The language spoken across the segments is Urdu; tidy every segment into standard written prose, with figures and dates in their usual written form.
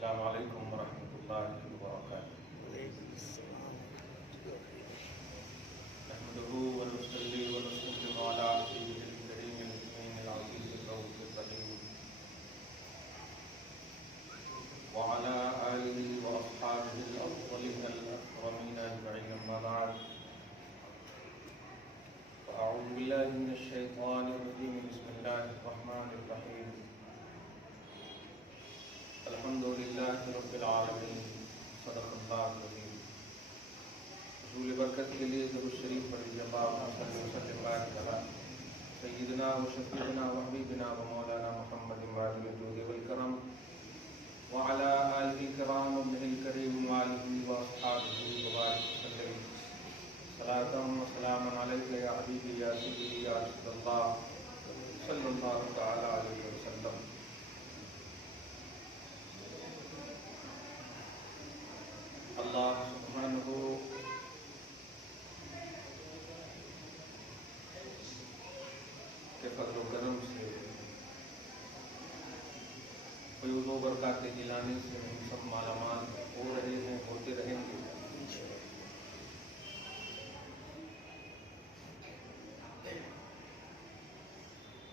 السلام علیکم ورحمۃ اللہ وبرکاتہ۔ نحمده ونصلي ونسلم على نبيه الكريم الأمين العزيز الرؤوف الرحيم وعلى آله وأصحابه الأفضلين الأكرمين أجمعين، أما بعد، فأعوذ بالله من الشيطان الرجيم، بسم الله الرحمن الرحيم، الحمد لله رب العالمين، صدق اللہ العظیم۔ حصول برکت کے لیے درود شریف پڑھیے، اللہم صلی وسلم وبارک علی سیدنا و شفیعنا و حبیبنا و مولانا محمد واجب الجود والکرم وعلی آلہ الکرام وابنہ الکریم وآلہ واصحابہ وبارک وسلم، صلاۃ و سلاما علیک یا حبیبی یا سیدی یا رسول اللہ صلی اللہ تعالی علیہ وسلم۔ اللہ سبحانہ کے فضل و کرم سے، فیوز و برکات جیلانی سے ہم سب مالا مال ہو رہے ہیں، ہوتے رہیں گے۔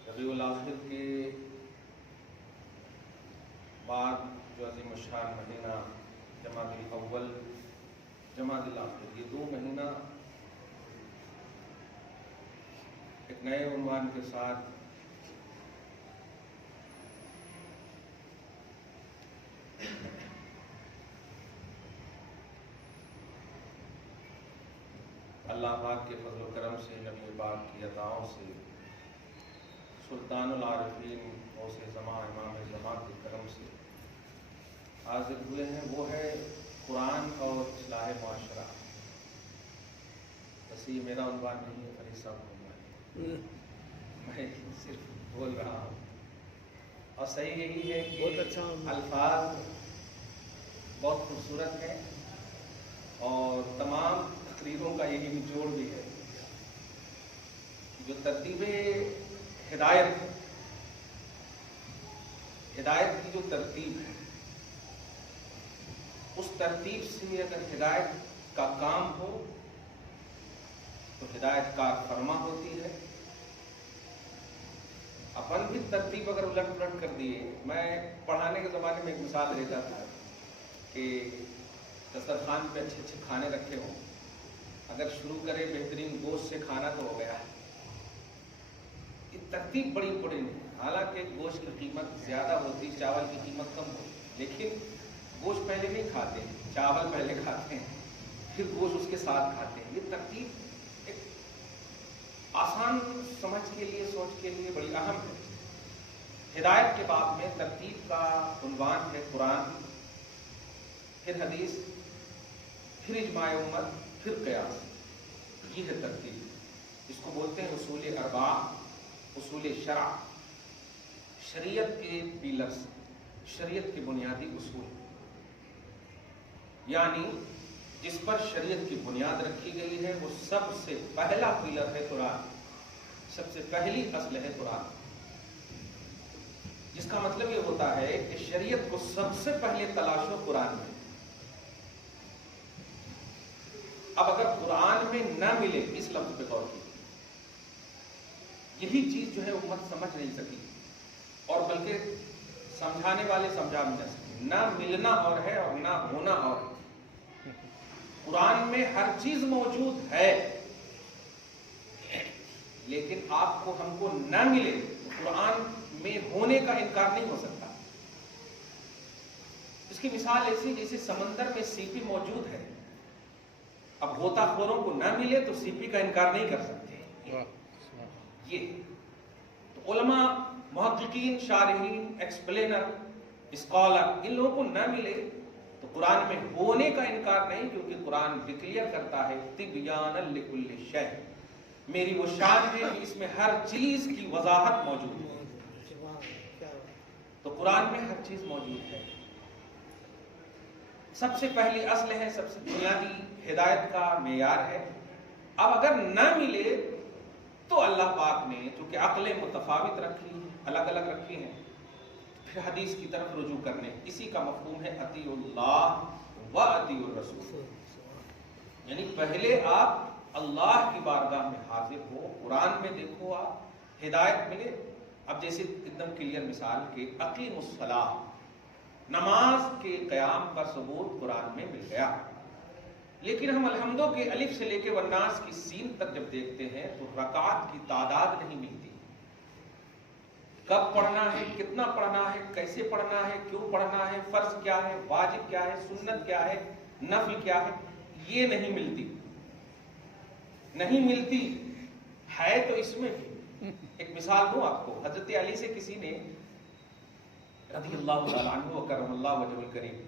ربیع الاخر کے بعد جو عظیم الشان مہینہ جمادی الاول، جمادی الاخر، یہ دو مہینہ ایک نئے عنوان کے ساتھ اللہ پاک کے فضل و کرم سے، نبی پاک کی عطاؤں سے، سلطان العارفین غوث زمان امام زمان کے کرم سے حاضر ہوئے ہیں، وہ ہے قرآن اور اصلاح معاشرہ۔ بس یہ میرا عنوان نہیں ہے، فرید صاحب کا عنوان ہے، میں صرف بول رہا ہوں، اور صحیح یہی ہے کہ بہت اچھا الفاظ بہت خوبصورت ہیں اور تمام تقریروں کا یہی نچوڑ بھی ہے، جو ترتیب ہدایت ہے، ہدایت کی جو ترتیب ہے، اس ترتیب سے اگر ہدایت کا کام ہو تو ہدایت کار فرما ہوتی ہے۔ اپن بھی ترتیب اگر الٹ پلٹ کر دیے، میں پڑھانے کے زمانے میں ایک مثال دیتا تھا کہ دسترخوان پہ اچھے اچھے کھانے رکھے ہوں، اگر شروع کرے بہترین گوشت سے کھانا تو ہو گیا۔ یہ ترتیب بڑی امپورٹنٹ ہے، حالانکہ گوشت کی قیمت زیادہ ہوتی، چاول کی قیمت کم ہوتی، لیکن گوشت پہلے نہیں کھاتے ہیں، چاول پہلے کھاتے ہیں، پھر گوشت اس کے ساتھ کھاتے ہیں۔ یہ ترتیب ایک آسان سمجھ کے لیے، سوچ کے لیے بڑی اہم ہے۔ ہدایت کے بعد میں ترتیب کا عنوان ہے قرآن، پھر حدیث، پھر اجماع امت، پھر قیاس۔ یہ ہے ترتیب، اس کو بولتے ہیں اصول اربعہ، اصول شرع، شریعت کے پیلرز، شریعت کے بنیادی اصول، یعنی جس پر شریعت کی بنیاد رکھی گئی ہے وہ سب سے پہلا پیلر ہے قرآن، سب سے پہلی اصل ہے قرآن، جس کا مطلب یہ ہوتا ہے کہ شریعت کو سب سے پہلے تلاش ہو قرآن میں۔ اب اگر قرآن میں نہ ملے، اس لفظ پہ غور کیجیے، یہی چیز جو ہے امت سمجھ نہیں سکی، اور بلکہ سمجھانے والے سمجھا بھی نہ سکے۔ نہ ملنا اور ہے اور نہ ہونا اور ہے۔ قرآن میں ہر چیز موجود ہے، لیکن آپ کو، ہم کو نہ ملے تو قرآن میں ہونے کا انکار نہیں ہو سکتا۔ اس کی مثال ایسی جیسے سمندر میں سیپی موجود ہے، اب غوطہ خوروں کو نہ ملے تو سیپی کا انکار نہیں کر سکتے۔ یہ تو علماء، محققین، شارحین، ایکسپلینر، اسکالر، ان لوگوں کو نہ ملے تو قرآن میں ہونے کا انکار نہیں، کیونکہ قرآن ڈکلیئر کرتا ہے تبیانا لکل شیء، میری وہ شان ہے کہ اس میں ہر چیز کی وضاحت موجود ہے۔ تو قرآن میں ہر چیز موجود ہے۔ سب سے پہلی اصل ہے، سب سے بنیادی ہدایت کا معیار ہے۔ اب اگر نہ ملے تو اللہ پاک نے چونکہ عقلیں متفاوت رکھی ہیں، الگ الگ رکھی ہیں، پھر حدیث کی طرف رجوع کرنے. اسی کا مفہوم ہے اطیعوا اللہ و اطیعوا الرسول. یعنی پہلے آپ اللہ کی بارگاہ میں حاضر ہو, قرآن میں دیکھو, آپ ہدایت ملے. اب جیسے ایک دم کلیئر مثال کہ اقیموا الصلاۃ, نماز کے قیام کا ثبوت قرآن میں مل گیا. لیکن ہم الحمدوں کے الف سے لے کے والناس کی سین تک جب دیکھتے ہیں تو رکعات کی تعداد نہیں ملتی. کب پڑھنا ہے, کتنا پڑھنا ہے, کیسے پڑھنا ہے, کیوں پڑھنا ہے, فرض کیا ہے, واجب کیا ہے, سنت کیا ہے, نفل کیا ہے, یہ نہیں ملتی. نہیں ملتی ہے تو اس میں بھی ایک مثال دوں آپ کو. حضرت علی سے کسی نے رضی اللہ تعالیٰ عنہ وکرم اللہ وجہہ الکریم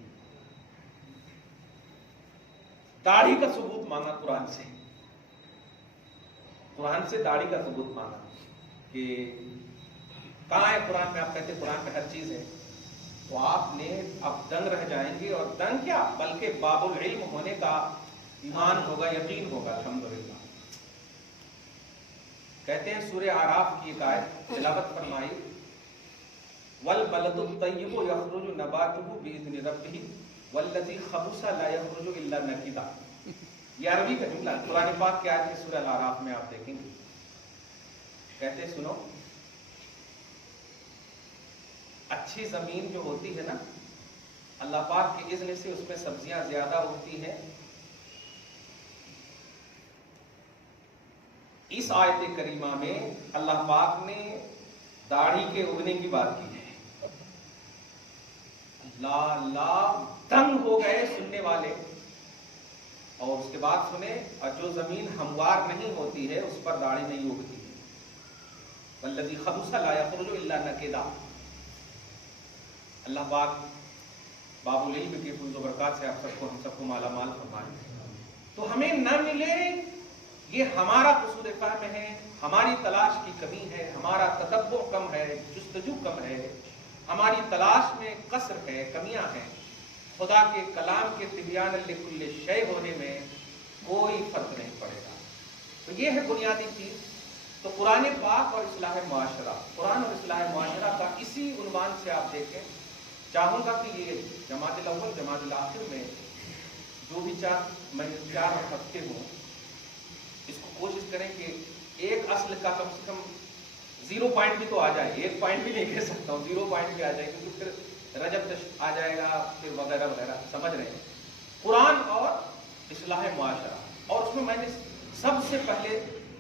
داڑھی کا ثبوت مانگا قرآن سے. قرآن سے داڑھی کا ثبوت مانگا کہ کہاں ہے قرآن میں. آپ کہتے ہیں قرآن میں ہر چیز ہے, تو آپ نے اب دنگ رہ جائیں گے. اور دنگ کیا, بلکہ باب العلم ہونے کا ایمان ہوگا, یقین ہوگا. الحمدللہ کہتے ہیں سورہ اعراف کی ایک آیت تلاوت فرمائی, والبلد الطیب یخرج نباتہ باذن ربہ والذی خبث لا یخرج الا نکدا. یہ عربی کا جملہ قرآن پاک کی آیت ہے سورہ الاعراف میں, آپ دیکھیں گے. کہتے ہیں سنو, اچھی زمین جو ہوتی ہے نا, اللہ پاک کے اذن سے اس میں سبزیاں زیادہ ہوتی ہیں. اس آیت کریمہ میں اللہ پاک نے داڑھی کے اگنے کی بات کی ہے. اللہ دنگ ہو گئے سننے والے. اور اس کے بعد سنے, اور جو زمین ہموار نہیں ہوتی ہے اس پر داڑھی نہیں اگتی. والذی خبث لا یخرج الا نکدا. اللہ پاک باب العلم کے فضل و برکات سے آپ سب کو, ہم سب کو مالا مال فرمائے. تو ہمیں نہ ملے یہ ہمارا قصور فہم ہے, ہماری تلاش کی کمی ہے, ہمارا تتبع کم ہے, جستجو کم ہے, ہماری تلاش میں قصر ہے, کمیاں ہیں. خدا کے کلام کے تبیان لکل شیء ہونے میں کوئی فرق نہیں پڑے گا. تو یہ ہے بنیادی چیز. تو قرآن پاک اور اصلاح معاشرہ, قرآن اور اصلاح معاشرہ کا اسی عنوان سے آپ دیکھیں. چاہوں گا کہ یہ جماعت الاول جماعت الاخر میں جو بھی 4 ہفتے ہوں, اس کو کوشش کریں کہ ایک اصل کا کم سے کم 0 پوائنٹ بھی تو آ جائے. 1 پوائنٹ بھی نہیں کہہ سکتا ہوں, 0 پوائنٹ بھی آ جائے, کیونکہ پھر رجب آ جائے گا, پھر وغیرہ وغیرہ. سمجھ رہے ہیں, قرآن اور اصلاح معاشرہ. اور اس میں نے سب سے پہلے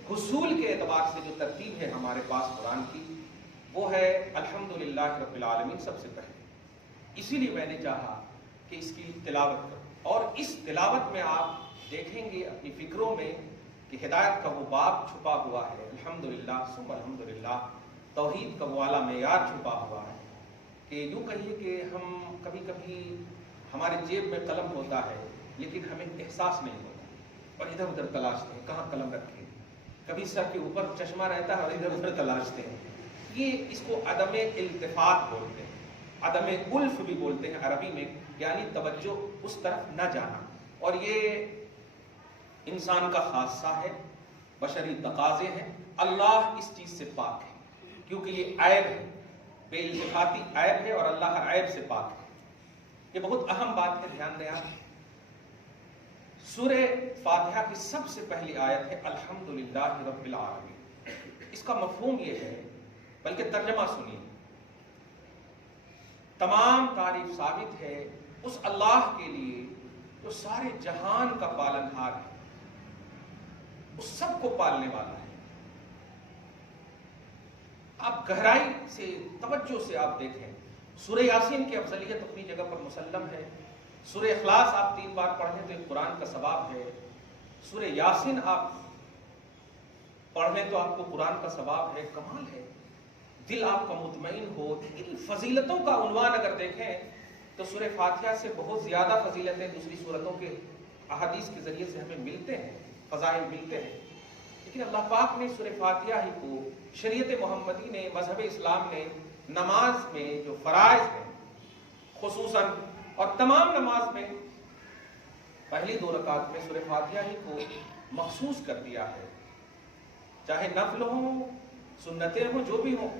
حصول کے اعتبار سے جو ترتیب ہے ہمارے پاس قرآن کی, وہ ہے الحمدللہ رب العالمین سب سے پہلے. اسی لیے میں نے چاہا کہ اس کی تلاوت کروں. اور اس تلاوت میں آپ دیکھیں گے اپنی فکروں میں کہ ہدایت کا وہ باب چھپا ہوا ہے. الحمدللہ ثم الحمدللہ. توحید کا وہ اعلیٰ معیار چھپا ہوا ہے کہ یوں کہیے کہ ہم کبھی کبھی ہمارے جیب میں قلم ہوتا ہے لیکن ہمیں احساس نہیں ہوتا, اور ادھر ادھر تلاشتے ہیں کہاں قلم رکھیں. کبھی سر کے اوپر چشمہ رہتا ہے اور ادھر ادھر تلاشتے ہیں. یہ اس کو عدم التفات بولتے ہیں, عدم الف بھی بولتے ہیں عربی میں, یعنی توجہ اس طرف نہ جانا. اور یہ انسان کا خاصہ ہے, بشری تقاضے ہیں. اللہ اس چیز سے پاک ہے کیونکہ یہ عیب ہے, بے التفاتی عیب ہے, اور اللہ ہر عیب سے پاک ہے. یہ بہت اہم بات ہے, دھیان دیں آپ. سورہ فاتحہ کی سب سے پہلی آیت ہے الحمدللہ رب العالمین. اس کا مفہوم یہ ہے, بلکہ ترجمہ سنیے. تمام تعریف ثابت ہے اس اللہ کے لیے جو سارے جہان کا پالنہار ہے, اس سب کو پالنے والا ہے. آپ گہرائی سے توجہ سے آپ دیکھیں, سورہ یاسین کی افضلیت اپنی جگہ پر مسلم ہے. سورہ اخلاص آپ 3 بار پڑھ لیں تو ایک قرآن کا ثواب ہے. سورہ یاسین آپ پڑھ لیں تو آپ کو قرآن کا ثواب ہے. کمال ہے, دل آپ کا مطمئن ہو. ان فضیلتوں کا عنوان اگر دیکھیں تو سورہ فاتحہ سے بہت زیادہ فضیلتیں دوسری سورتوں کے احادیث کے ذریعے سے ہمیں ملتے ہیں, فضائل ملتے ہیں. لیکن اللہ پاک نے سورہ فاتحہ ہی کو, شریعت محمدی نے, مذہب اسلام نے نماز میں جو فرائض ہیں خصوصاً, اور تمام نماز میں پہلی 2 رکعات میں سورہ فاتحہ ہی کو مخصوص کر دیا ہے. چاہے نفل ہوں, سنتیں ہوں, جو بھی ہوں,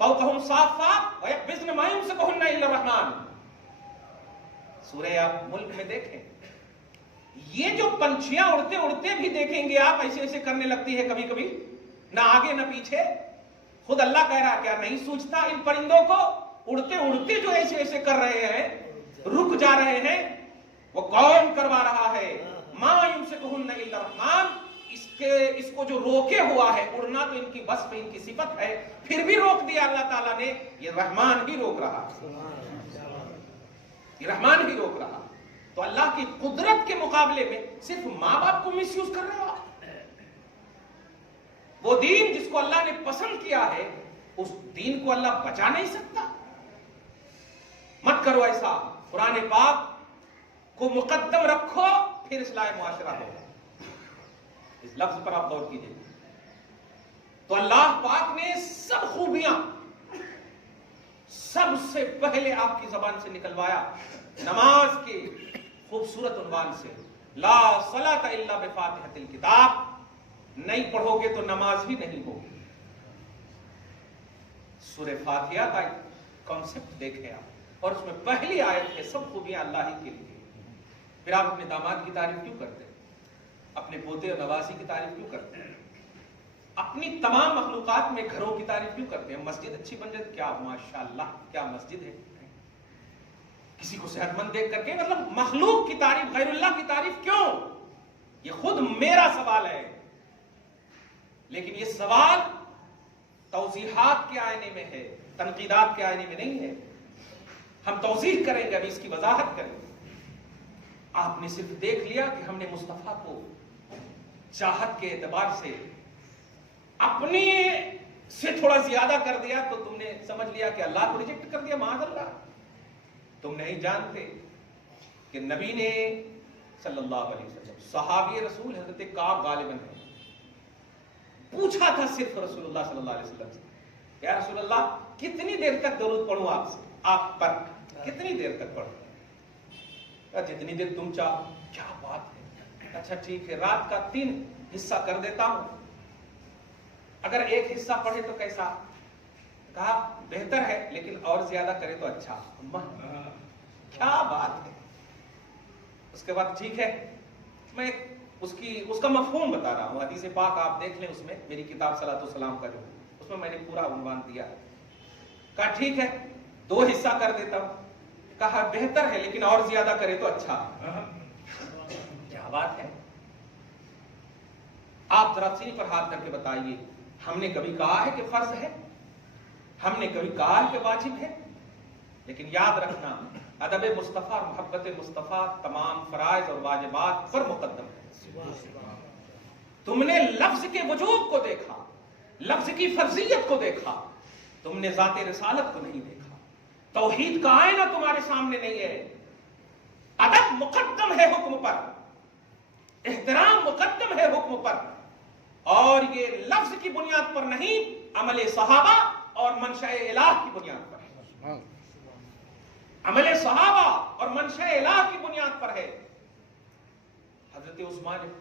فوقہم صافات ویقبضن ما یمسکہن الا الرحمن. سورہ ملک میں دیکھیں, یہ جو پنچھیاں اڑتے اڑتے بھی دیکھیں گے آپ, ایسے ایسے کرنے لگتی ہے کبھی کبھی, نہ آگے نہ پیچھے. خود اللہ کہہ رہا کیا نہیں سوچتا ان پرندوں کو اڑتے اڑتے جو ایسے ایسے کر رہے ہیں, رک جا رہے ہیں, وہ کون کروا رہا ہے؟ ما یمسکہن الا الرحمن. اس کو جو روکے ہوا ہے اڑنا تو ان کی بس میں, ان کی صفت ہے, پھر بھی روک دیا اللہ تعالیٰ نے. یہ رحمان ہی روک رہا, یہ رحمان ہی روک رہا. تو اللہ کی قدرت کے مقابلے میں صرف ماں باپ کو مس یوز کر رہے ہو. وہ دین جس کو اللہ نے پسند کیا ہے, اس دین کو اللہ بچا نہیں سکتا. مت کرو ایسا. قرآن پاک کو مقدم رکھو, پھر اصلاح معاشرہ ہو. اس لفظ پر آپ غور کیجئے. تو اللہ پاک نے سب خوبیاں سب سے پہلے آپ کی زبان سے نکلوایا نماز کے خوبصورت عنوان سے, لا صلاۃ الا بفاتحۃ الکتاب. نہیں پڑھو گے تو نماز بھی نہیں ہوگی. سورہ فاتحہ کا کانسیپٹ دیکھیں آپ, اور اس میں پہلی آیت ہے سب خوبیاں اللہ ہی کے لیے. پھر آپ اپنے داماد کی تعریف کیوں کرتے ہیں؟ اپنے پوتے اور نواسی کی تعریف کیوں کرتے ہیں؟ اپنی تمام مخلوقات میں گھروں کی تعریف کیوں کرتے ہیں؟ مسجد اچھی بن جائے, کیا ماشاءاللہ کیا مسجد ہے. کسی کو صحت مند دیکھ کر کے, مطلب مخلوق کی تعریف, غیر اللہ کی تعریف کیوں؟ یہ خود میرا سوال ہے. لیکن یہ سوال توضیحات کے آئینے میں ہے, تنقیدات کے آئینے میں نہیں ہے. ہم توضیح کریں گے, ابھی اس کی وضاحت کریں گے. آپ نے صرف دیکھ لیا کہ ہم نے مصطفیٰ کو چاہت کے اعتبار سے اپنے سے تھوڑا زیادہ کر دیا, تو تم نے سمجھ لیا کہ اللہ کو ریجیکٹ کر دیا. معاذ اللہ. تم نہیں جانتے کہ نبی نے صلی اللہ علیہ وسلم, صحابی رسول حضرت کعب غالباً ہے, پوچھا تھا صرف رسول اللہ صلی اللہ علیہ وسلم سے, یا رسول اللہ کتنی دیر تک درود پڑھوں آپ سے, آپ پر کتنی دیر تک پڑھوں؟ جتنی دیر تم چاہو. کیا بات ہے, اچھا ٹھیک ہے, رات کا 3 حصہ کر دیتا ہوں, اگر 1 حصہ پڑھے تو کیسا؟ کہا بہتر ہے, لیکن اور زیادہ کرے تو اچھا. کیا بات ہے. اس کے بعد ٹھیک ہے, میں اس کا مفہوم بتا رہا ہوں. حدیث پاک آپ دیکھ لیں, اس میں میری کتاب صلاۃ والسلام کا جو, اس میں میں نے پورا عنوان دیا. کہا ٹھیک ہے 2 حصہ کر دیتا ہوں. کہا بہتر ہے, لیکن اور زیادہ کرے تو اچھا. کیا بات ہے. آپ ذرا سینے پر ہاتھ کر کے بتائیے, ہم نے کبھی کہا ہے کہ فرض ہے؟ ہم نے کبھی کہا ہے کہ واجب ہے؟ لیکن یاد رکھنا, ادب مصطفیٰ اور محبت مصطفیٰ تمام فرائض اور واجبات پر مقدم ہے. تم نے لفظ کے وجوب کو دیکھا, لفظ کی فرضیت کو دیکھا, تم نے ذات رسالت کو نہیں دیکھا. توحید کا آئینہ تمہارے سامنے نہیں ہے. ادب مقدم ہے حکم پر, احترام مقدم ہے حکم پر, اور یہ لفظ کی بنیاد پر نہیں, عمل صحابہ اور منشأ الہ کی بنیاد پر ہے. عمل صحابہ اور منشأ الہ کی بنیاد پر ہے. حضرت عثمان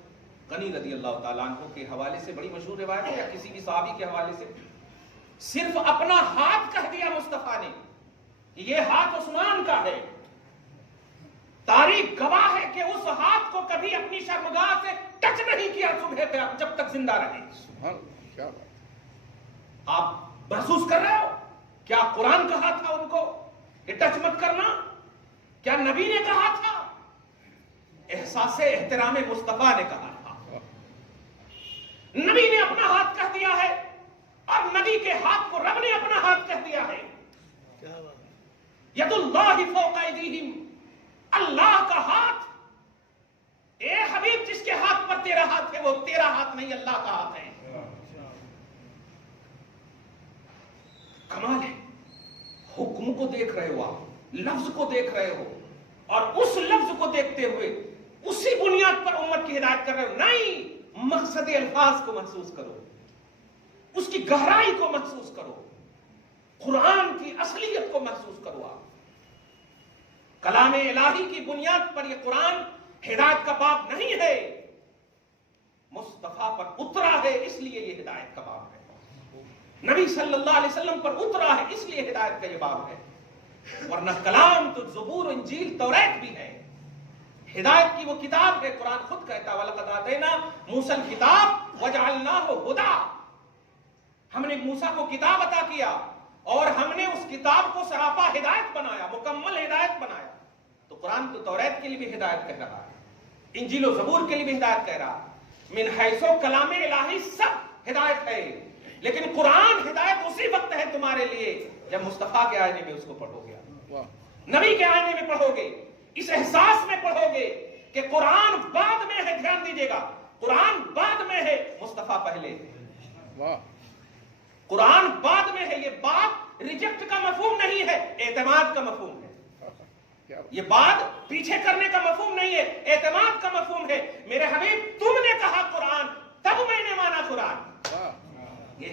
غنی رضی اللہ تعالیٰ عنہ کے حوالے سے بڑی مشہور روایت ہے, یا کسی بھی صحابی کے حوالے سے, صرف اپنا ہاتھ کہہ دیا مصطفیٰ نے, یہ ہاتھ عثمان کا ہے. تاریخ گواہ ہے کہ اس ہاتھ کو کبھی اپنی شرمگاہ سے ٹچ نہیں کیا صبح تک, جب تک زندہ رہے. آپ محسوس کر رہے ہو کیا قرآن کہا تھا ان کو کہ ٹچ مت کرنا؟ کیا نبی نے کہا تھا؟ احساس احترام مصطفیٰ نے کہا تھا. نبی نے اپنا ہاتھ کہہ دیا ہے, اور نبی کے ہاتھ کو رب نے اپنا ہاتھ کہہ دیا ہے. ید اللہ فوق ایدیہم, اللہ کا ہاتھ. اے حبیب, جس کے ہاتھ پر تیرا ہاتھ ہے وہ تیرا ہاتھ نہیں, اللہ کا ہاتھ ہے. کمال ہے. حکم کو دیکھ رہے ہو آپ, لفظ کو دیکھ رہے ہو, اور اس لفظ کو دیکھتے ہوئے اسی بنیاد پر امت کی ہدایت کر رہے ہو. نہیں, مقصد الفاظ کو محسوس کرو, اس کی گہرائی کو محسوس کرو, قرآن کی اصلیت کو محسوس کرو. آپ کلام الہی کی بنیاد پر یہ قرآن ہدایت کا باب نہیں ہے, مصطفیٰ پر اترا ہے, اس لیے یہ ہدایت کا باب ہے. نبی صلی اللہ علیہ وسلم پر اترا ہے، اس لیے ہدایت کا یہ باب ہے، ورنہ کلام تو زبور انجیل توریت بھی ہے۔ ہدایت کی وہ کتاب ہے، قرآن خود کہتا ہے وَلَقَدْ آتَيْنَا مُوسَى الْكِتَابَ وَجَعَلْنَاهُ هُدًى، ہم نے موسیٰ کو کتاب عطا کیا اور ہم نے اس کتاب کو سراپا ہدایت بنایا، مکمل ہدایت بنایا۔ تو قرآن تو توریت کے لیے بھی ہدایت کہہ رہا ہے، انجیل و زبور کے لیے بھی ہدایت کہہ رہا ہے، من حیث کلام الہی سب ہدایت ہے، لیکن قرآن ہدایت اسی وقت ہے تمہارے لیے جب مصطفیٰ کے آئینے میں اس کو پڑھو گے، نبی کے آئینے میں پڑھو گے، اس احساس میں پڑھو گے کہ قرآن بعد میں ہے۔ دھیان دیجیے گا، قرآن بعد میں ہے، مصطفیٰ پہلے ہے۔ قرآن بعد میں ہے، یہ بات ریجیکٹ کا مفہوم نہیں ہے، اعتماد کا مفہوم ہے۔ یہ بات پیچھے کرنے کا مفہوم نہیں ہے، اعتماد کا مفہوم ہے۔ میرے حبیب تم نے کہا قرآن، تب میں نے مانا قرآن، یہ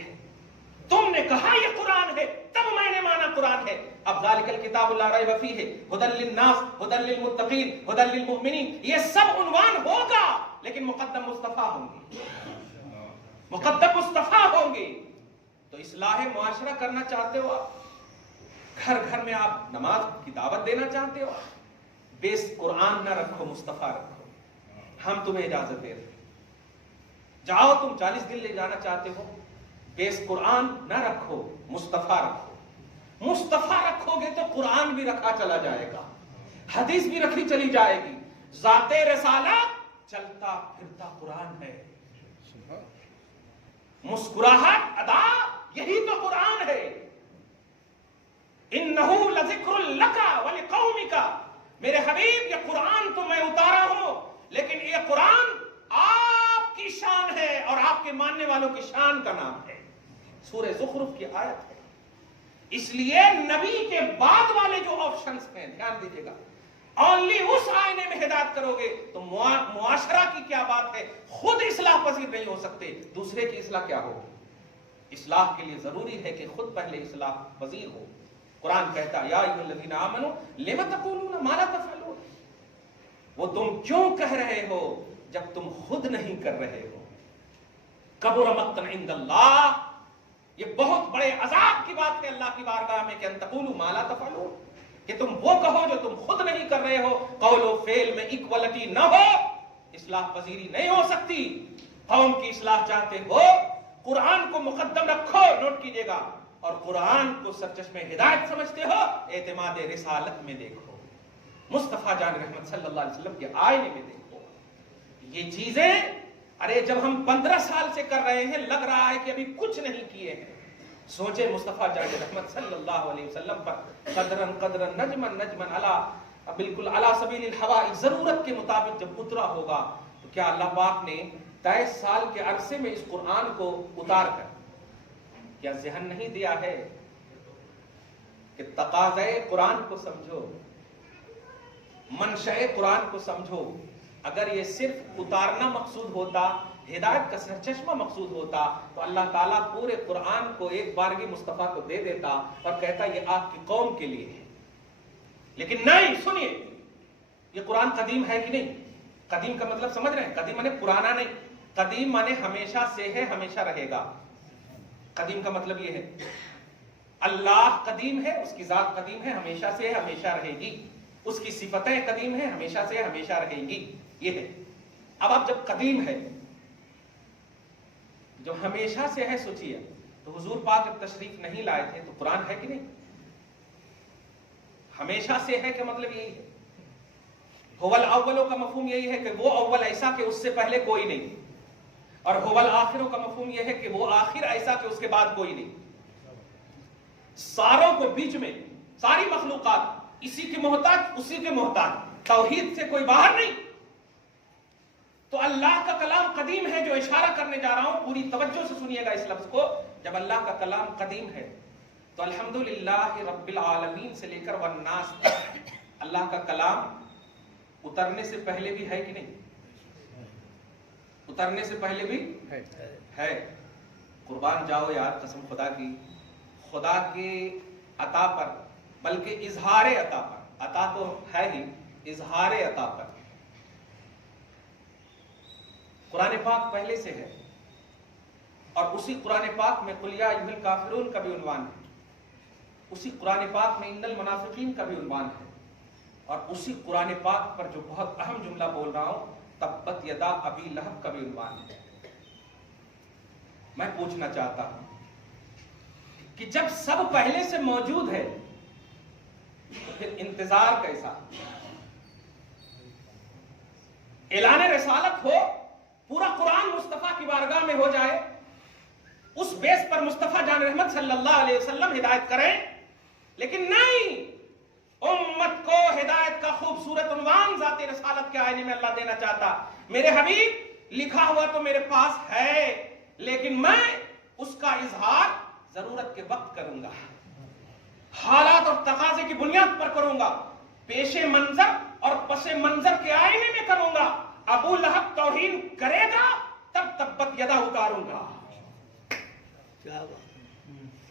تم نے کہا یہ قرآن ہے، تب میں نے مانا قرآن ہے۔ اب ذالک الکتاب لا ریب فیہ ھدی للناس ھدی للمتقین ھدی للمؤمنین، یہ سب عنوان ہوگا لیکن مقدم مصطفیٰ ہوں گے، مقدم مصطفیٰ ہوں گے۔ تو اصلاح معاشرہ کرنا چاہتے ہو آپ، گھر گھر میں آپ نماز کی دعوت دینا چاہتے ہو، بیس قرآن نہ رکھو، مصطفیٰ رکھو، ہم تمہیں اجازت دے رہے۔ جاؤ تم 40 دن لے جانا چاہتے ہو، بیس قرآن نہ رکھو، مصطفیٰ رکھو۔ مصطفیٰ رکھو گے تو قرآن بھی رکھا چلا جائے گا، حدیث بھی رکھی چلی جائے گی، ذات رسالت چلتا پھرتا قرآن ہے، مسکراہٹ ادا یہی تو قرآن ہے۔ انہو لذکر لک ولقومک، میرے حبیب یہ قرآن تو میں اتارا ہوں لیکن یہ قرآن آپ کی شان ہے اور آپ کے ماننے والوں کی شان کا نام ہے۔ سورہ زخرف کی آیت ہے۔ اس لیے نبی کے بعد والے جو آپشنز ہیں، دھیان دیجیے گا، اونلی اس آئینے میں ہدایت کرو گے تو معاشرہ کی کیا بات ہے، خود اصلاح پذیر نہیں ہو سکتے، دوسرے کی اصلاح کیا ہوگی؟ اصلاح کے لیے ضروری ہے کہ خود پہلے اصلاح پذیر ہو۔ قرآن کہتا ہے یا ایھا الذین آمنوا لم تقولون ما لا تفعلون، وہ تم کیوں کہہ رہے ہو جب تم خود نہیں کر رہے ہو۔ کبر مقتا عند اللہ، یہ بہت بڑے عذاب کی بات ہے اللہ کی بارگاہ میں کہ ان تقولوا ما لا تفعلون، کہ تم وہ کہو جو تم خود نہیں کر رہے ہو۔ قول و فعل میں ایکوالٹی نہ ہو، اصلاح پذیری نہیں ہو سکتی۔ قوم کی اصلاح چاہتے ہو، قرآن کو مقدم رکھو، نوٹ کیجئے گا، اور قرآن کو سرچشمہ ہدایت سمجھتے ہو، اعتماد رسالت میں دیکھو، مصطفیٰ جان رحمت صلی اللہ علیہ وسلم کے آئینے میں دیکھو۔ یہ چیزیں ارے جب ہم 15 سال سے کر رہے ہیں، لگ رہا ہے کہ ابھی کچھ نہیں کیے ہیں۔ سوچے مصطفیٰ جان رحمت صلی اللہ علیہ وسلم پر قدرن قدرن نجمن نجمن بالکل علی سبیل الہوا، ضرورت کے مطابق جب اترا ہوگا تو کیا اللہ پاک نے 23 سال کے عرصے میں اس قرآن کو اتار کر کیا ذہن نہیں دیا ہے کہ تقاضۂ قرآن کو سمجھو، منشأ قرآن کو سمجھو۔ اگر یہ صرف اتارنا مقصود ہوتا، ہدایت کا سرچشمہ مقصود ہوتا، تو اللہ تعالیٰ پورے قرآن کو ایک بارگی مصطفیٰ کو دے دیتا اور کہتا یہ آپ کی قوم کے لیے ہے۔ لیکن نہیں، سنیے، یہ قرآن قدیم ہے کہ نہیں؟ قدیم کا مطلب سمجھ رہے ہیں؟ قدیم مانے پرانا نہیں، قدیم مانے ہمیشہ سے ہے، ہمیشہ رہے گا۔ قدیم کا مطلب یہ ہے اللہ قدیم ہے، اس کی ذات قدیم ہے، ہمیشہ سے ہے، ہمیشہ رہے گی، اس کی صفتیں قدیم ہیں، ہمیشہ سے ہمیشہ رہیں گی، یہ ہے۔ اب آپ جب قدیم ہے، جو ہمیشہ سے ہے، سوچیے تو حضور پاک جب تشریف نہیں لائے تھے تو قرآن ہے کہ نہیں؟ ہمیشہ سے ہے کہ مطلب یہی ہے۔ هو الاولوں کا مفہوم یہی ہے کہ وہ اول ایسا کہ اس سے پہلے کوئی نہیں، اور هو الاخروں کا مفہوم یہ ہے کہ وہ آخر ایسا کہ اس کے بعد کوئی نہیں۔ ساروں کو بیچ میں، ساری مخلوقات اسی کے محتاج، اسی کے محتاج، توحید سے کوئی باہر نہیں۔ تو اللہ کا کلام قدیم ہے، جو اشارہ کرنے جا رہا ہوں پوری توجہ سے سنیے گا اس لفظ کو۔ جب اللہ کا کلام قدیم ہے تو الحمدللہ رب العالمین سے لے کر والناس تک اللہ کا کلام اترنے سے پہلے بھی ہے کہ نہیں؟ اترنے سے پہلے بھی ہے۔ قربان جاؤ یار، قسم خدا کی، خدا کے عطا پر، بلکہ اظہار عطا پر، عطا تو ہے ہی، اظہار عطا پر قرآن پاک پہلے سے ہے۔ اور اسی قرآن پاک میں قل یا ایھا الکافرون کا بھی عنوان ہے، اسی قرآن پاک میں ان المنافقین کا بھی عنوان ہے، اور اسی قرآن پاک پر جو بہت اہم جملہ بول رہا ہوں تبت یدا ابی لہب کا بھی عنوان ہے۔ میں پوچھنا چاہتا ہوں کہ جب سب پہلے سے موجود ہے تو پھر انتظار کیسا؟ اعلان رسالت ہو، پورا قرآن مصطفیٰ کی بارگاہ میں ہو جائے، اس بیس پر مصطفیٰ جان رحمت صلی اللہ علیہ وسلم ہدایت کریں، لیکن نہیں، امت کو ہدایت کا خوبصورت عنوان ذات رسالت کے آئینے میں اللہ دینا چاہتا۔ میرے حبیب لکھا ہوا تو میرے پاس ہے، لیکن میں اس کا اظہار ضرورت کے وقت کروں گا، حالات اور تقاضے کی بنیاد پر کروں گا، پیش منظر اور پس منظر کے آئینے میں کروں گا۔ ابو لہب توہین کرے گا تب تبت یدا اتاروں گا،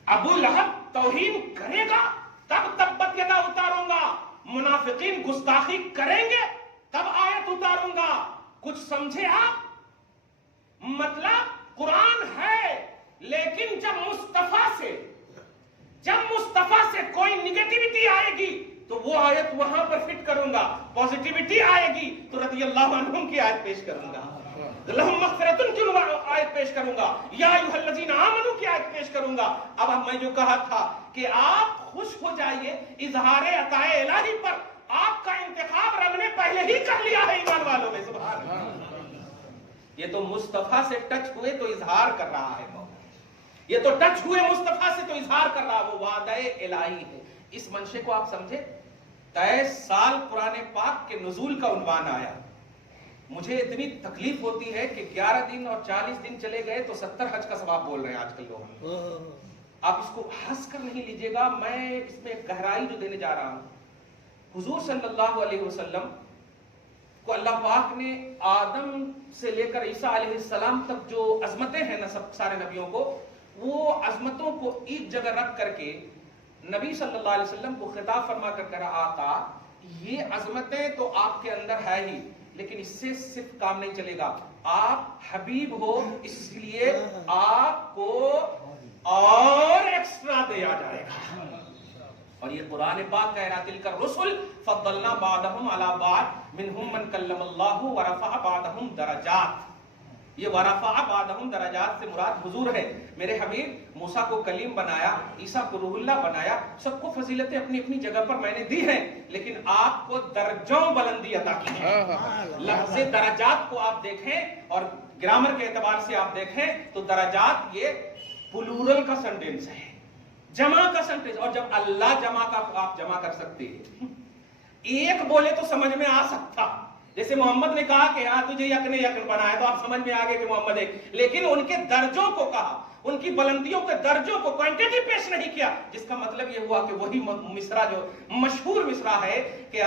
ابو لہب توہین کرے گا تب تبت یدا اتاروں گا، منافقین گستاخی کریں گے تب آیت اتاروں گا۔ کچھ سمجھے آپ؟ مطلب قرآن ہے، لیکن جب مصطفیٰ سے کوئی نگیٹیوٹی آئے گی تو وہ آیت وہاں پر فٹ کروں گا، پوزیٹیوٹی آئے گی تو رضی اللہ عنہم کی آیت پیش کروں گا، لہم مغفرۃ کی آیت پیش کروں گا، یا ایھا الذین آمنوا کی آیت پیش کروں گا۔ اب میں جو کہا تھا کہ آپ خوش ہو جائیے اظہار عطا الہی پر، آپ کا انتخاب رب نے پہلے ہی کر لیا ہے ایمان والوں میں، سبحان اللہ۔ یہ تو مصطفیٰ سے ٹچ ہوئے تو اظہار کر رہا ہے، یہ تو ٹچ ہوئے مصطفیٰ سے تو اظہار کر رہا، وہ وعدہ الہی ہے۔ اس منشے کو آپ سمجھے؟ 23 سال قرآن پاک کے نزول کا عنوان آیا، مجھے اتنی تکلیف ہوتی ہے کہ 11 دن اور 40 دن چلے گئے تو 70 حج کا ثواب بول رہے ہیں آج کل لوگ۔ آپ اس کو ہنس کر نہیں لیجئے گا، میں اس میں گہرائی جو دینے جا رہا ہوں، حضور صلی اللہ علیہ وسلم کو اللہ پاک نے آدم سے لے کر عیسیٰ علیہ السلام تک جو عظمتیں ہیں نا سب سارے نبیوں کو، وہ عظمتوں کو ایک جگہ رکھ کر کے نبی صلی اللہ علیہ وسلم کو خطاب فرما کر کہا، آقا یہ عظمتیں تو آپ کے اندر ہے ہی، لیکن اس سے صرف کام نہیں چلے گا، آپ حبیب ہو اس لیے آپ کو اور ایکسٹرا دیا جائے گا۔ اور یہ قرآن پاک کہہ رہا، تلک الرسل فضلنا بعضهم علی بعض منہم من کلم اللہ ورفع بعضهم درجات۔ یہ ورفع بعضهم درجات سے مراد حضور ہے۔ میرے حبیب موسیٰ کو کلیم بنایا، عیسیٰ کو روح اللہ بنایا، سب کو فضیلتیں اپنی اپنی جگہ پر میں نے دی ہیں، لیکن آپ کو درجوں بلندی عطا کی ہے۔ لفظ درجات کو آپ دیکھیں اور گرامر کے اعتبار سے آپ دیکھیں تو درجات یہ پلورل کا سینٹینس ہے، جمع کا سینٹینس، اور جب اللہ جمع کا آپ جمع کر سکتے ہیں، ایک بولے تو سمجھ میں آ سکتا، جیسے محمد نے کہا کہ ہاں تجھے یقین بنایا تو آپ سمجھ میں آگے کہ محمد ایک، لیکن ان کے درجوں کو کہا، ان کی بلندیوں کے درجوں کو کوانٹیٹی پیش نہیں کیا، جس کا مطلب یہ ہوا کہ وہی مصرع جو مشہور مصرع ہے کہ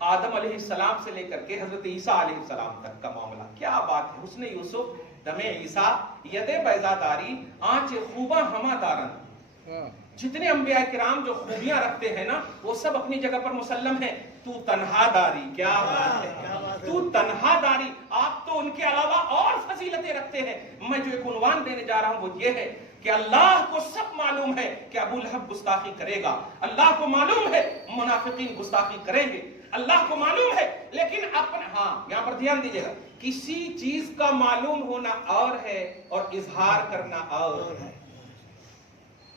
آدم علیہ السلام سے لے کر کے حضرت عیسیٰ علیہ السلام تک کا معاملہ، کیا بات ہے، حسن یوسف دم عیسیٰ ید بیضا داری آنچ خوبہ ہما دارن۔ جتنے انبیاء کرام جو خوبیاں رکھتے ہیں نا وہ سب اپنی جگہ پر مسلم ہیں، تو تنہا داری، کیا بات ہے، تو تنہا داری، آپ تو ان کے علاوہ اور فضیلتیں رکھتے ہیں۔ میں جو ایک عنوان دینے جا رہا ہوں وہ یہ ہے کہ اللہ کو سب معلوم ہے کہ ابو لہب گستاخی کرے گا، اللہ کو معلوم ہے منافقین گستاخی کریں گے، اللہ کو معلوم ہے، لیکن اپنے ہاں یہاں پر دھیان دیجیے گا، کسی چیز کا معلوم ہونا اور ہے اور اظہار کرنا اور ہے۔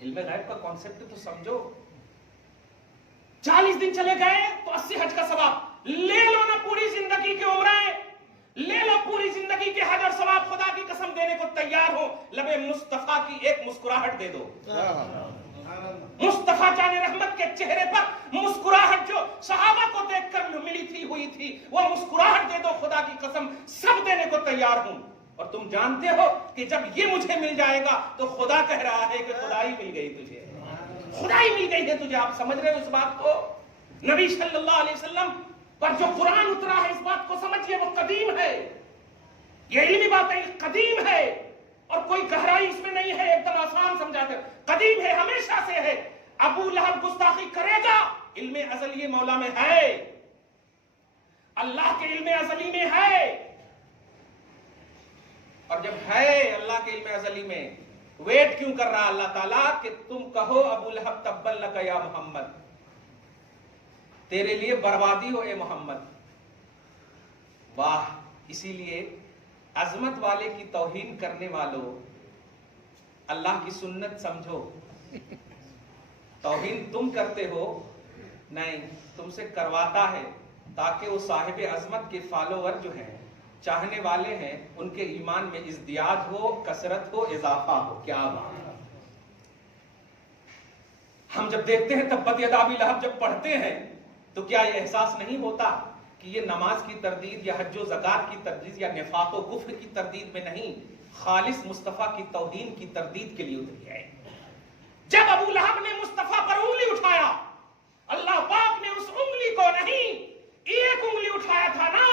علم غیب کا کانسیپٹ تو سمجھو۔ 40 دن چلے گئے تو 80 حج کا ثواب لے لو نا، پوری زندگی کے عمریں لے لو، پوری زندگی کے حج اور ثواب خدا کی قسم دینے کو تیار ہو، لبے مصطفیٰ کی ایک مسکراہٹ دے دو۔ مصطفیٰ جان رحمت کے چہرے پر مسکراہٹ جو صحابہ کو دیکھ کر ملی تھی ہوئی تھی، وہ مسکراہٹ دے دو، خدا کی قسم سب دینے کو تیار ہوں۔ اور تم جانتے ہو کہ جب یہ مجھے مل جائے گا تو خدا کہہ رہا ہے کہ خدائی مل گئی تجھے، خدائی مل گئی ہے تجھے۔ آپ سمجھ رہے ہو اس بات کو؟ نبی صلی اللہ علیہ وسلم پر جو قرآن اترا ہے اس بات کو سمجھئے، وہ قدیم ہے، یہ علمی بات ہے، قدیم ہے اور کوئی گہرائی اس میں نہیں ہے، ایک دم آسان سمجھاتے، قدیم ہے، ہمیشہ سے ہے۔ ابو لہب گستاخی کرے گا، علم ازلی مولا میں ہے، اللہ کے علم ازلی میں ہے۔ اور جب ہے اللہ کے علم ازلی میں، ویٹ کیوں کر رہا اللہ تعالیٰ کہ تم کہو ابو لہب تبا لک یا محمد، تیرے لیے بربادی ہو اے محمد۔ واہ! اسی لیے عظمت والے کی توہین کرنے والوں، اللہ کی سنت سمجھو۔ توہین تم کرتے ہو، نہیں، تم سے کرواتا ہے تاکہ وہ صاحب عظمت کے فالوور جو ہیں، چاہنے والے ہیں، ان کے ایمان میں ازدیاد ہو، کثرت ہو، اضافہ ہو۔ کیا بات ہے! ہم جب دیکھتے ہیں تبت یدا ابی لہب جب پڑھتے ہیں تو کیا یہ احساس نہیں ہوتا کہ یہ نماز کی تردید یا حج و زکات کی تردید یا نفاق و کفر کی تردید میں نہیں، خالص مصطفیٰ کی توہین کی تردید کے لیے اتری ہے؟ جب ابو لہب نے مصطفیٰ پر انگلی اٹھایا، اللہ پاک نے اس انگلی کو نہیں، ایک انگلی اٹھایا تھا نا،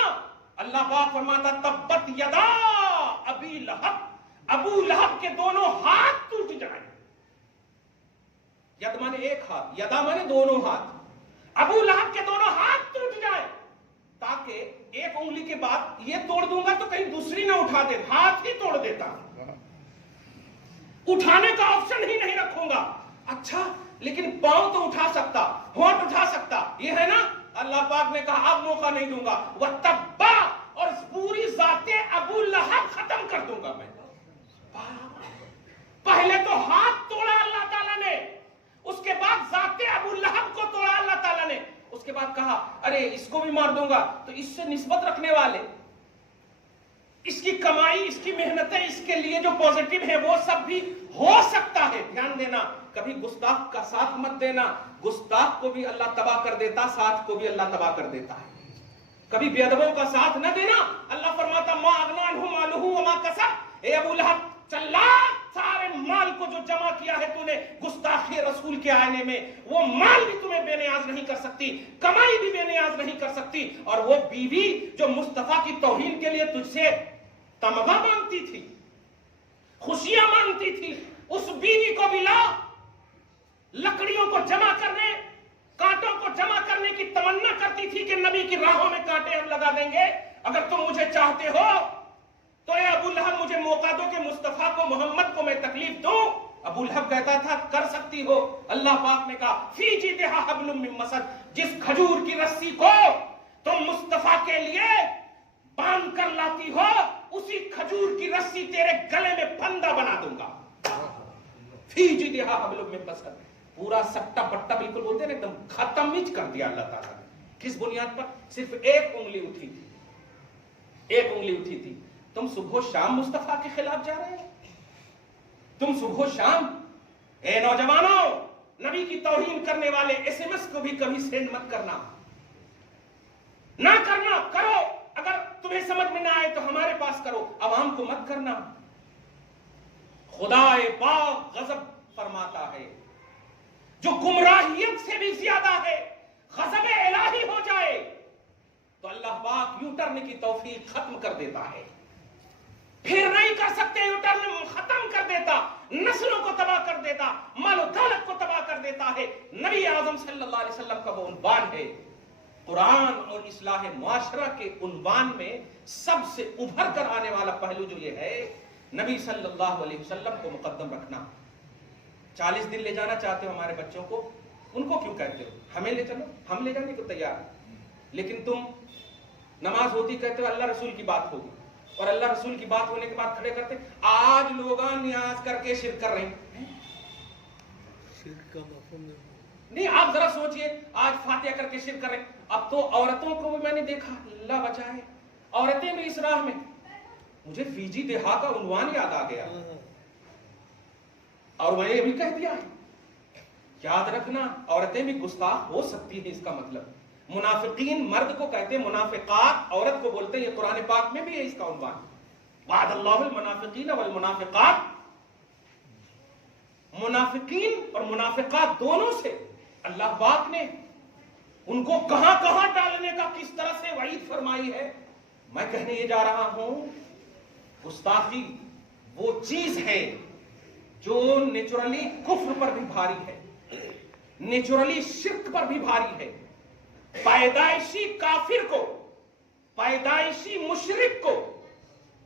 اللہ پاک فرماتا تبت یدا ابی لہب، ابو لہب کے دونوں ہاتھ ٹوٹ جائیں۔ ید مانے ایک ہاتھ، یدا مانے دونوں ہاتھ، ابو لہب کے دونوں ہاتھ ٹوٹ جائیں، تاکہ ایک انگلی کے بعد یہ توڑ دوں گا تو کہیں دوسری نہ اٹھا دے، ہاتھ ہی توڑ دیتا، اٹھانے کا آپشن ہی نہیں رکھوں گا۔ اچھا لیکن پاؤں تو اٹھا سکتا، ہونٹ اٹھا سکتا، یہ ہے نا؟ اللہ پاک نے کہا اب موقع نہیں دوں گا، وَتَبَّا، اور پوری ذات ابو لہب ختم کر دوں گا میں۔ پہلے تو ہاتھ توڑا اللہ تعالیٰ نے، اس کے بعد ذات ابو لہب کو توڑا اللہ تعالیٰ نے، اس کے بعد کہا ارے اس کو بھی مار دوں گا، تو اس سے نسبت رکھنے والے، اس کی کمائی، اس کی محنتیں، اس کے لیے جو پوزیٹیو ہے وہ سب بھی ہو سکتا ہے۔ دھیان دینا، کبھی گستاخ کا ساتھ مت دینا، گستاخ کو بھی اللہ تباہ کر دیتا، ساتھ کو بھی اللہ تباہ کر دیتا ہے۔ کبھی بے ادبوں کا ساتھ نہ دینا، اللہ فرماتا ما اغنی عنہ مالہ وما کسب، اے ابو لہب چلا، سارے مال کو جو جمع کیا ہے تو نے گستاخی رسول کے آئینے میں، وہ مال بھی تمہیں بے نیاز نہیں کر سکتی، کمائی بھی بے نیاز نہیں کر سکتی، اور وہ بیوی جو مصطفیٰ کی توہین کے لیے تجھ سے تمغہ مانگتی تھی، خوشیاں مانگتی تھی، اس بیوی کو بھی لا، لکڑیوں کو جمع کرنے، کانٹوں کو جمع کرنے کی تمنا کرتی تھی کہ نبی کی راہوں میں کانٹے ہم لگا دیں گے، اگر تم مجھے چاہتے ہو تو اے ابو لہب مجھے موقع دو کہ مصطفیٰ کو، محمد کو میں تکلیف دوں۔ ابو لہب کہتا تھا کر سکتی ہو، اللہ پاک نے کہا فی جیدہا حبل من مسد، جس کھجور کی رسی کو تم مصطفیٰ کے لیے باندھ کر لاتی ہو، اسی کھجور کی رسی تیرے گلے میں پھندا بنا دوں گا۔ فی جیدہا حبل من مسد، پورا سٹا پٹا بالکل بولتے ہیں ایک دم ختم ہی کر دیا اللہ تعالیٰ نے۔ کس بنیاد پر؟ صرف ایک انگلی اٹھی تھی، ایک انگلی اٹھی تھی۔ تم صبح و شام مصطفیٰ کے خلاف جا رہے ہو، تم صبح و شام، اے نوجوانوں، نبی کی توہین کرنے والے ایس ایم ایس کو بھی کبھی سینڈ مت کرنا، نہ کرنا، کرو، اگر تمہیں سمجھ میں نہ آئے تو ہمارے پاس کرو، عوام کو مت کرنا۔ خدا پاک غضب فرماتا ہے، جو گمراہیت سے بھی زیادہ ہے، غضب الہی ہو جائے تو اللہ پاک یو ٹرن کی توفیق ختم کر دیتا ہے، پھر نہیں کر سکتے، یو ٹرن ختم کر دیتا، نسلوں کو تباہ کر دیتا، مال و دولت کو تباہ کر دیتا ہے۔ نبی اعظم صلی اللہ علیہ وسلم کا وہ عنوان ہے، قرآن اور اصلاح معاشرہ کے عنوان میں سب سے ابھر کر آنے والا پہلو جو یہ ہے، نبی صلی اللہ علیہ وسلم کو مقدم رکھنا۔ 40 دن لے جانا چاہتے ہو ہمارے بچوں کو، ان کو کیوں کہتے ہو ہمیں لے چلو، ہم لے جانے کو تیار ہیں، لیکن تم نماز ہوتی کہتے ہو اللہ رسول کی بات ہوگی، اور اللہ رسول کی بات ہونے کے بعد کھڑے کرتے آج لوگاں نیاز کر کے شرک کر رہے ہیں۔ شرک کا مفہوم نہیں، آپ ذرا سوچئے، آج فاتحہ کر کے شرک کر رہے ہیں۔ اب تو عورتوں کو بھی میں نے دیکھا، اللہ بچائے، عورتیں بھی اس راہ میں۔ مجھے فی جیدہا کا عنوان یاد آ گیا، اور میں نے یہ بھی کہہ دیا، یاد رکھنا عورتیں بھی گستاخ ہو سکتی ہیں، اس کا مطلب منافقین مرد کو کہتے ہیں، منافقات عورت کو بولتے ہیں، یہ قرآن پاک میں بھی ہے اس کا عنوان، وعد اللہ المنافقین والمنافقات۔ منافقین اور منافقات دونوں سے اللہ پاک نے ان کو کہاں کہاں ڈالنے کا کس طرح سے وعید فرمائی ہے۔ میں کہنے یہ جا رہا ہوں، گستاخی وہ چیز ہے جو نیچرلی کفر پر بھی بھاری ہے، نیچرلی شرک پر بھی بھاری ہے۔ پیدائشی کافر کو، پیدائشی مشرک کو،